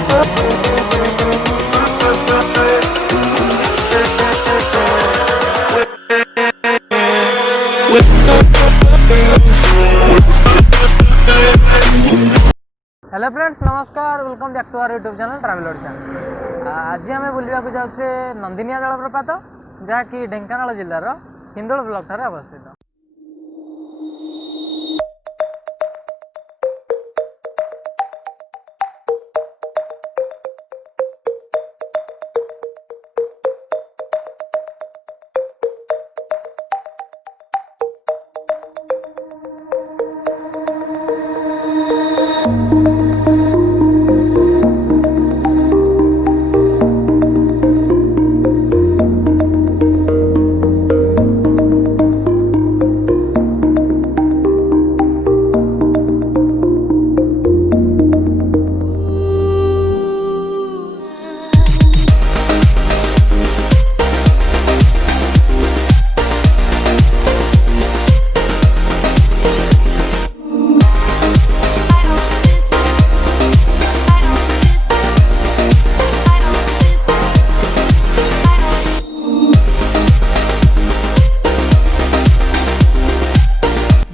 Hello friends, नमस्कार। Welcome back to our YouTube channel ट्रैवलोडिशा। आज आम बुलवाक जाऊे नंदिनिया जलप्रपात जहाँकि ढेंकानाल जिलार हिंदोल ब्लॉक ठारे अवस्थित।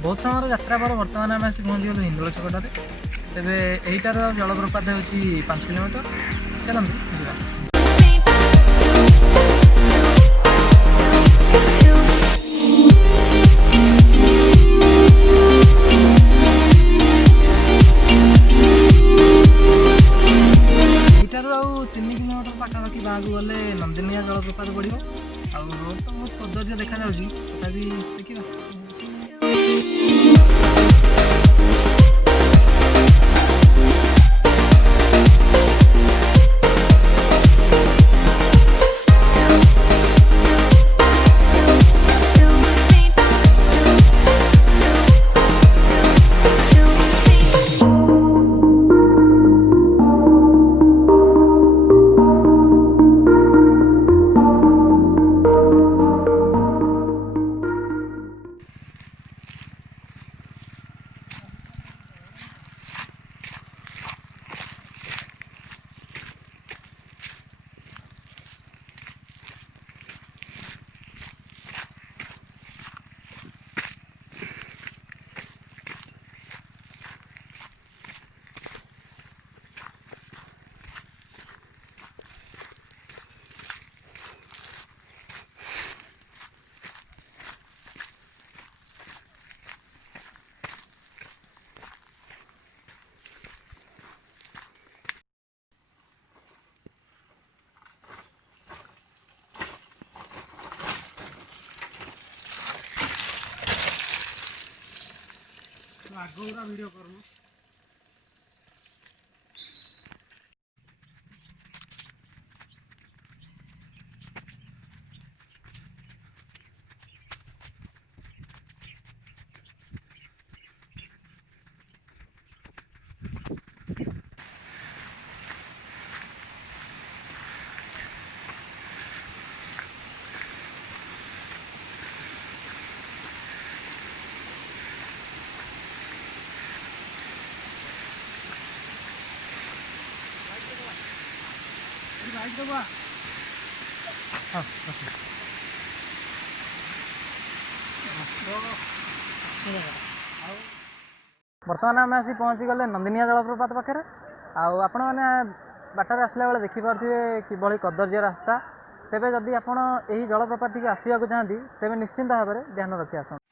बहुत समय यात्रा पर बर्तमान आम आसी पहुँची गलु हिंदोल छकटारे। तेज यहीटार जलप्रपात हो 5 किलोमीटर। चलते जा यहीटार 3 किलोमीटर पाखापाखि गाँव को गले नंदिनिया जलप्रपात पड़ो। आ रोड तो बहुत सौंदर्य देखा तथापि देखा आगोरा वीडियो करूँ। बर्तमान आम आसी पहुँची गले नंदिनिया जलप्रपात पाखे। आपण मैंने बाटर आसला बेले देखिपे कि कदर्य रास्ता। तेबे जदि आपण यही जलप्रपात आसवाक चाहती तेबे निश्चिंत भाव में ध्यान रखी आस।